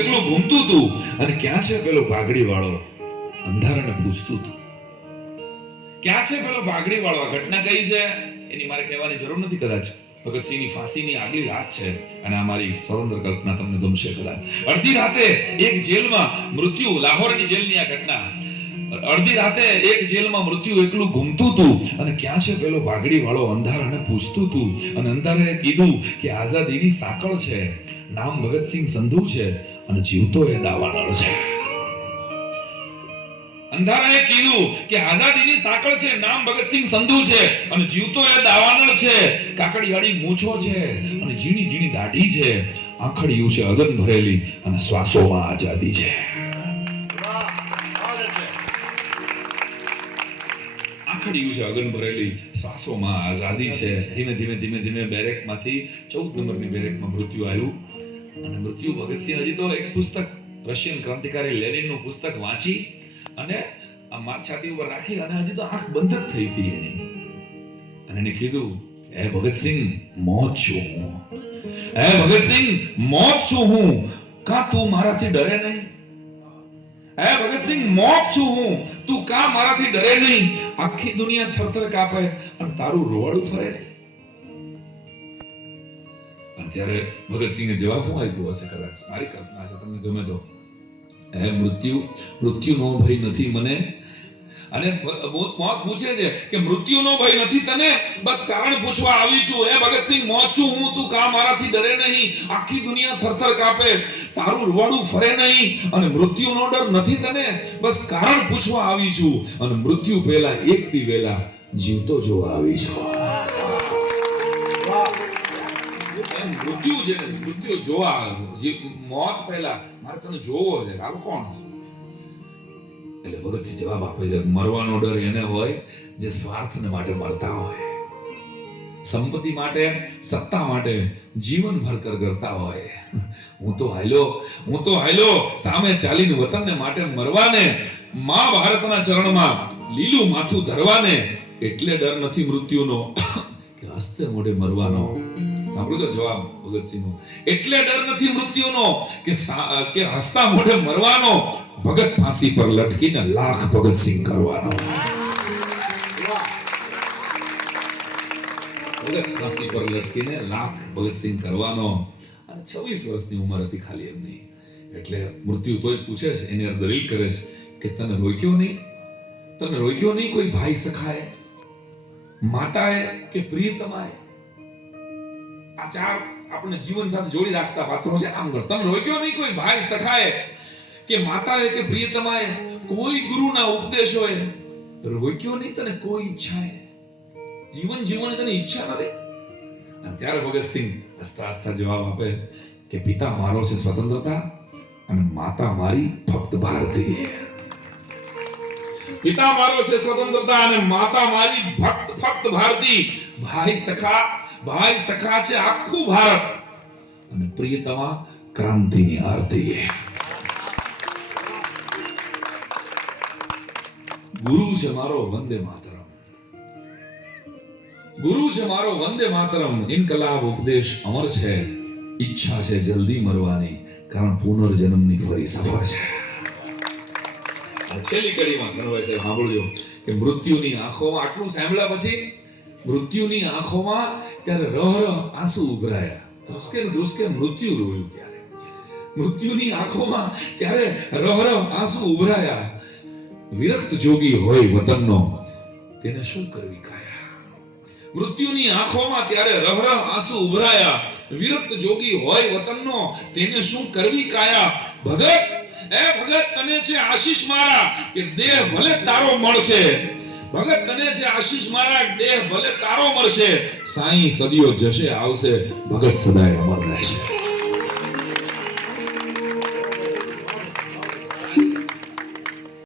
એકલું ઘૂમતું તું અને ક્યાં છે પેલો પાઘડી વાળો અંધારાને પૂછતું તું ક્યાં છે પેલો પાઘડી વાળો. આ ઘટના કઈ છે એની મારે કહેવાની જરૂર નથી. કદાચ ભગતસિંહની ફાંસીની આગલી રાત છે અને આ મારી સ્વતંત્ર કલ્પના તમને ગમશે કદાચ. અડધી રાતે એક જેલમાં મૃત્યુ, લાહોરની જેલની આ ઘટના. અડધી રાતે એક જેલમાં મૃત્યુ એકલું ઘૂમતું તું અને ક્યાં છે પેલો પાઘડી વાળો અંધારાને પૂછતું તું. અને અંધારાએ કીધું કે આઝાદીની સાંકળ છે, નામ ભગતસિંહ સંધુ છે અને જીવતો એ દાવાનળ છે. અંધારાએ કીધું કે આઝાદીની સાંકળ છે, નામ ભગતસિંહ સંધુ છે અને જીવતો એ દાવાનળ છે. કાકડિયાળી મૂછો છે અને ઝીણી ઝીણી દાઢી છે. આંખડિયું છે અગન ભરેલી અને શ્વાસોમાં આઝાદી છે. આંખડિયું છે અગન ભરેલી, શ્વાસોમાં આઝાદી છે. ધીમે ધીમે ધીમે ધીમે બેરેકમાંથી 14 નંબરની બેરેકમાં મૃત્યુ આવ્યું. અને મૃત્યુ ભગતસિંહ હજી તો એક પુસ્તક, રશિયન ક્રાંતિકારી લેનિનનું પુસ્તક વાંચી અને આ માથ છાતી ઉપર રાખી અને હજી તો આંખ બંધ જ થઈ હતી એની. અને એને કીધું, હે ભગતસિંહ, મોત છું હું. હે ભગતસિંહ, મોત છું હું. કા તું મારાથી ડરે નહીં? હે ભગતસિંહ, મોત છું હું. તું કા મારાથી ડરે નહીં? આખી દુનિયા થરથર કાપે અને તારું રોવાડું ફરે નહીં. અને ત્યારે ભગતસિંહે જવાબ શું આપ્યો હશે, કદાચ મારી કલ્પના છે, તમને ગમે તો. હે મૃત્યુ, મૃત્યુનો ભય નથી મને. અને મોત પૂછે છે કે મૃત્યુનો ભય નથી તને? બસ કારણ પૂછવા આવી છું. હે ભગતસિંહ, મોત છું હું. તું કા મારાથી ડરે નહીં? આખી દુનિયા થરથર કાપે, તારું રૂવાડું ફરે નહીં. અને મૃત્યુનો ડર નથી તને? બસ કારણ પૂછવા આવી છું. અને મૃત્યુ પહેલા એક દી વહેલા જીવતો જોવા આવી છું. મૃત્યુ છે ને, મૃત્યુ જોવા, મોત પહેલા મારે તને જોવો છે. આ કોણ? એટલે ભગતસિંહ જવાબ આપે છે, મરવાનો ડર એને હોય જે સ્વાર્થને માટે મરતા હોય, સંપત્તિ માટે, સત્તા માટે જીવનભર કરતા હોય. હું તો હાલ્યો સામે ચાલીને વતનને માટે મરવાને, મા ભારતના ચરણમાં લીલું માથું ધરવાને. એટલે ડર નથી મૃત્યુનો કે હસ્તે મોઢે મરવાનો. સાંભળો તો જવાબ ભગતસિંહનો. એટલે ડર નથી મૃત્યુનો કે હસતા મોઢે મરવાનો. ભગત ફાંસી પર લટકીને લાખ ભગતસિંહ કરવાનો. ભગત ફાંસી પર લટકીને લાખ ભગતસિંહ કરવાનો. અને 26 વર્ષની ઉંમર હતી ખાલી એમની. એટલે મૃત્યુ તોય પૂછે છે, એની અંદર દલીલ કરે છે કે તને રોક્યો નહીં? તને રોક્યો નહીં કોઈ ભાઈ સખાએ, માતાએ કે પ્રિયતમાએ? આ ચાર આપણે જીવન સાથે જોડી રાખતા પાત્રો છે. આમ તમે રોક્યો નહીં કોઈ ભાઈ સખાએ કે માતાએ કે પ્રિયતમાએ, કોઈ ગુરુના ઉપદેશોએ? રોક્યો નહીં તને કોઈ ઈચ્છાએ? જીવન જીવવાની તને ઈચ્છા નથી? અને ત્યારે ભગતસિંહ હસતા હસતા જવાબ આપે કે પિતા મારો છે સ્વતંત્રતા અને માતા મારી ફક્ત ભારતી. પિતા મારો છે સ્વતંત્રતા અને માતા મારી ફક્ત ભારતી. ભાઈ સખા છે આખું ભારત અને પ્રિયતમા ક્રાંતિની આરતી. ગુરુ છે મારો વંદે માતરમ. ગુરુ છે મારો વંદે માતરમ. ઇનકલાબ ઉપદેશ અમર છે. ઈચ્છા છે જલ્દી મરવાની, કારણ પુનર્જન્મની ફરી સફર છે. છેલ્લી કડીમાં કનવાય સાહેબ સાંભળજો કે મૃત્યુની આંખોમાં, આટલું સાંભળ્યા પછી મૃત્યુની આંખોમાં ત્યારે રહ આંસુ ઉભરાયા. ધ્રુસકે મૃત્યુ રોયું. ત્યારે મૃત્યુની આંખોમાં ત્યારે રહ આંસુ ઉભરાયા. વિરક્ત જોગી હોય વતનનો, તેને શું કરવી કાયા? મૃત્યુની આંખોમાં ત્યારે રહ આંસુ ઉભરાયા. વિરક્ત જોગી હોય વતનનો, તેને શું કરવી કાયા? ભગત, એ ભગત તને છે આશીષ મારા કે દેહ ભલે તારો મળશે. ભગત તને છે આશીષ મારા, દેહ ભલે તારો મળશે. સાઈ સદીઓ જશે આવશે, ભગત સદાય અમર રહેશે.